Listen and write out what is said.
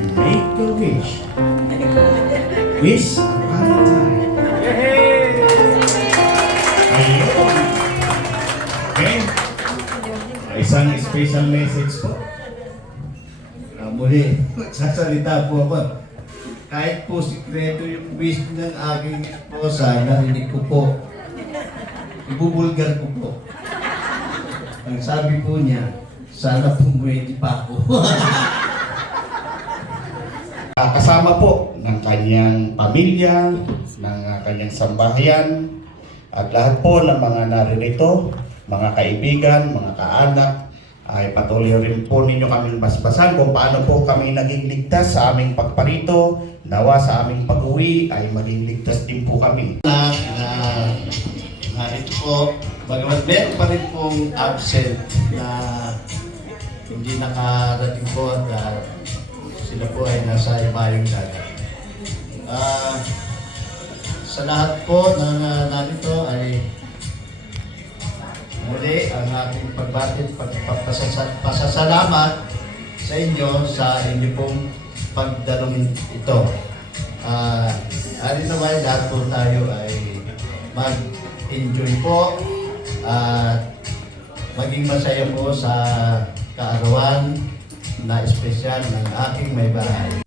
and make a wish. Wish Valentine. Ayun. Okay. Isang special message po. Muli, magsasalita po ako. Kahit po sikreto yung wish ng aking esposa, narinig ko po. Ibubulgar ko po. Ang sabi po niya, sana pumuwede pa ako. Kasama po ng kanyang pamilya, ng kanyang sambahayan, at lahat po ng mga naririto, mga kaibigan, mga kaanak, ay patuloy rin po ninyo kaming basbasan kung paano po kami naging ligtas sa aming pagparito. Nawa sa aming pag-uwi ay maging ligtas din po kami. Ito po, bagamat meron pa rin pong absent na hindi nakarating po at sila po ay nasa ibayong dagat. Sa lahat po ng narito ay muli ang aking pagbatid, pasasalamat sa inyo sa inyo pong pagdalong ito. Alin naman lahat po tayo ay mag-enjoy po at maging masaya po sa kaarawan na espesyal ng aking may bahay.